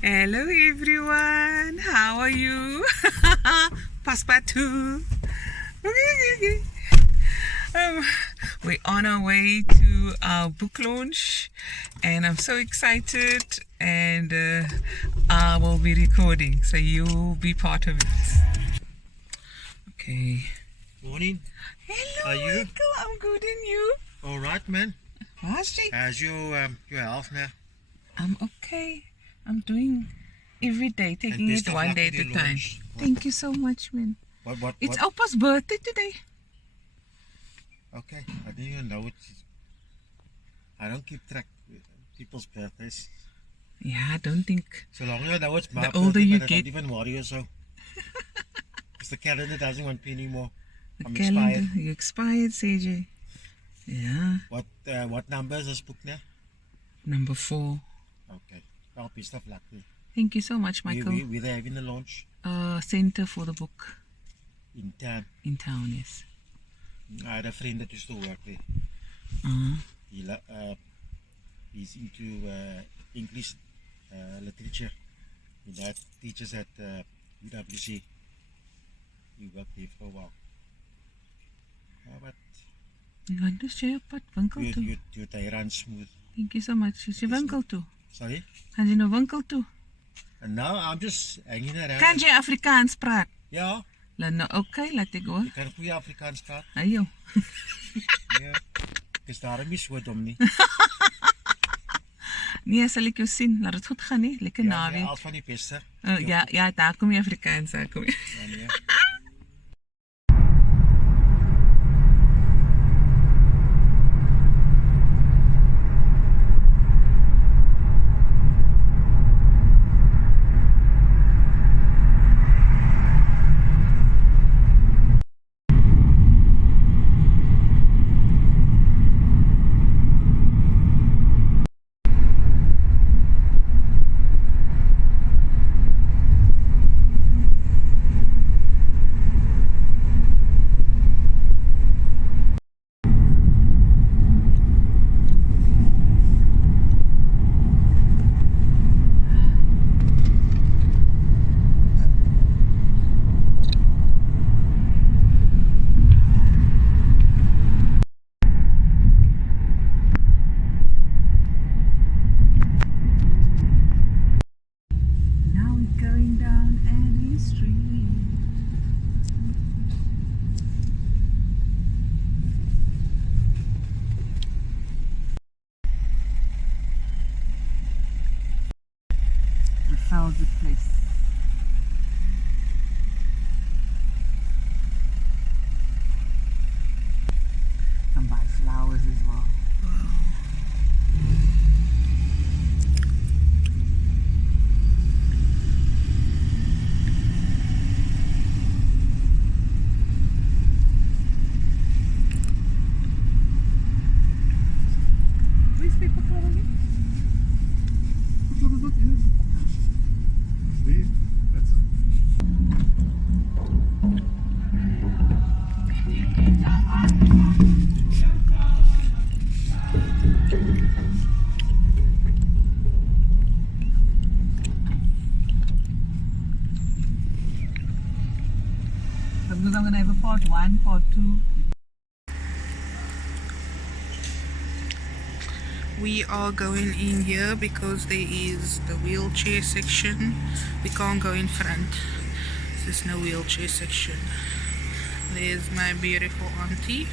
Hello everyone, how are you? Passepartout. We're on our way to our book launch and I'm so excited, and I will be recording, so you'll be part of it. Okay. Morning. Hello, Are you? Michael. I'm good, and you? All right, man. How's How's your health now? I'm okay. I'm doing every day, taking it one day at a time. Thank you so much, man. It's Opa's birthday today. Okay, I didn't even know it. I don't keep track of people's birthdays. Yeah, I don't think. So long as I know it's my the older birthday, you but get, I don't even worry or so. Because the calendar doesn't want me anymore. I'm calendar, expired. you expired, CJ. Yeah. What number is this book now? Number 4. Okay. Well, best of luck there. Thank you so much, Michael. Were they having the launch? Center for the book. In town? In town, yes. I had a friend that used to work there. He's into English literature. His dad teaches at UWC. He worked there for a while. But You want to share what winkel toe? your tie runs smooth. Thank you so much. Is je winkel toe? Sorry? Gaan jy nou winkel toe? And now I'm just hanging around. Kan jy Afrikaans praat? Ja. Nou, okay, laat ek hoor. Je kan goede Afrikaans praten. Ayo. Ja. Ik is daarom niet zo dom niet. Nee, sal ek jou sien. Laat dit goed gaan nie. Lekker naweek. Ja, al van die beste. Ja, daar kom jy Afrikaans, daar kom jy. Ja, nee. Found the place. Can buy flowers as well. Where's paper club again? What is that? That's Because I'm going to have a part 1, part 2. We are going in here because there is the wheelchair section. We can't go in front. There's no wheelchair section. There's my beautiful auntie.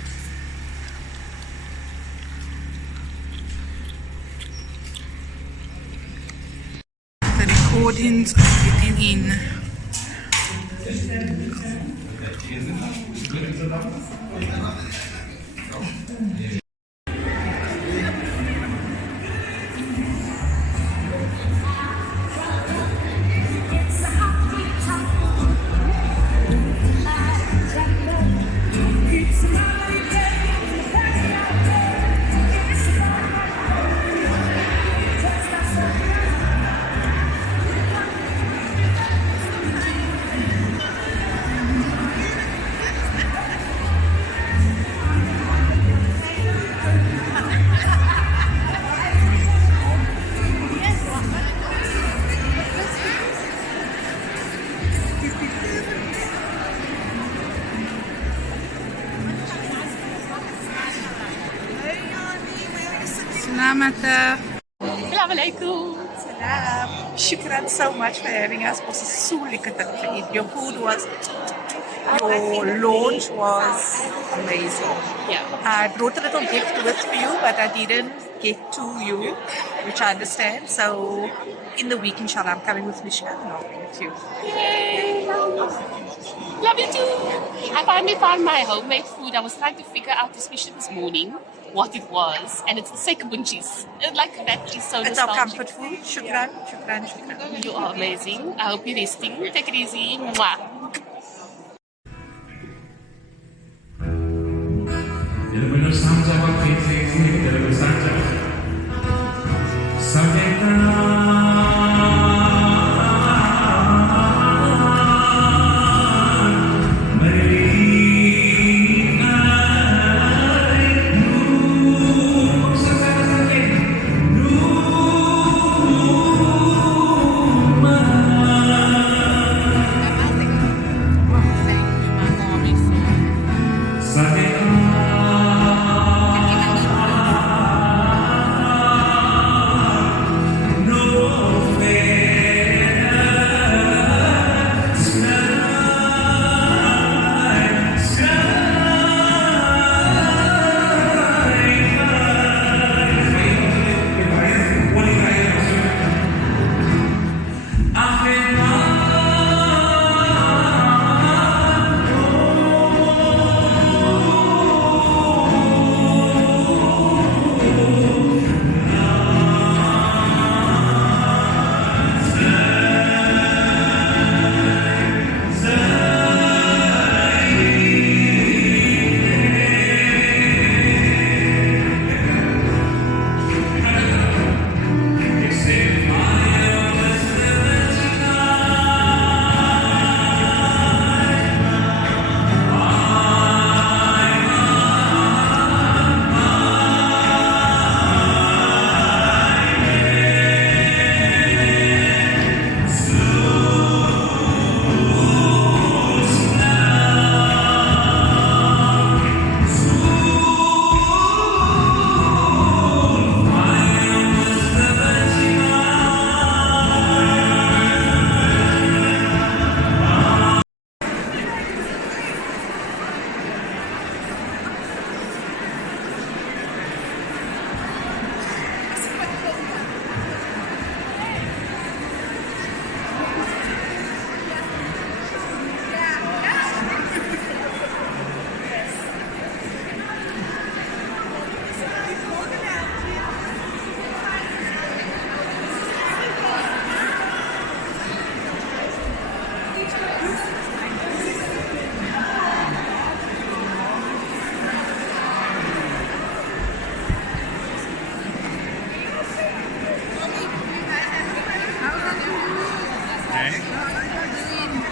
The recordings are getting in. Amata. Assalamualaikum. Salam. Shukran so much for having us. It was so lekker to eat. Your food was, your launch was amazing. Yeah. I brought a little gift with for you, but I didn't get to you, which I understand. So in the week, inshallah, I'm coming with Mishka and I'll be with you. Yay. Love you too. I finally found my homemade food. I was trying to figure out, especially this morning, what it was, and it's the bunchies. Like that is so It's our nostalgic. comfort food. Shukran, shukran, shukran. You are amazing. I hope you're resting. Take it easy. Mwah.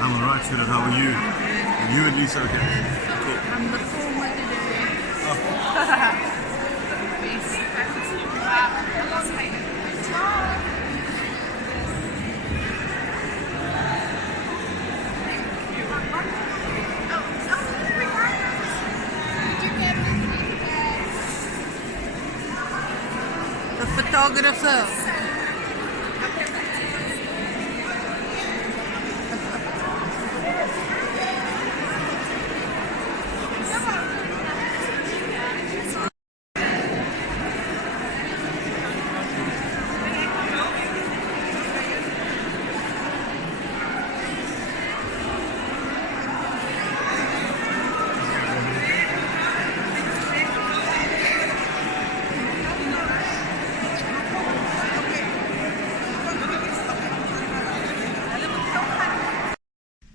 I'm alright, Sudhir. How are you? You and Lisa, okay? Cool. I'm the former today. The photographer.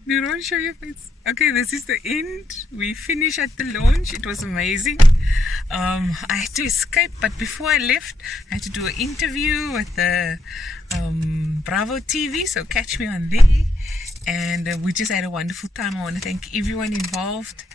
Nuron, show your face. Okay, this is the end. We finished at the launch. It was amazing. I had to escape, but before I left, I had to do an interview with the Bravo TV, so catch me on there. And we just had a wonderful time. I want to thank everyone involved.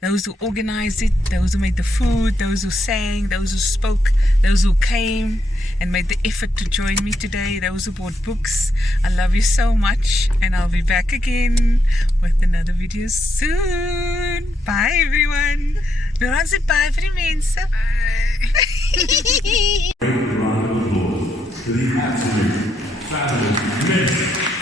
Those who organized it, those who made the food, those who sang, those who spoke, those who came and made the effort to join me today, those who bought books. I love you so much, and I'll be back again with another video soon. Bye everyone. Nuran, say bye vir die mense. Bye. the absolute fabulous Miss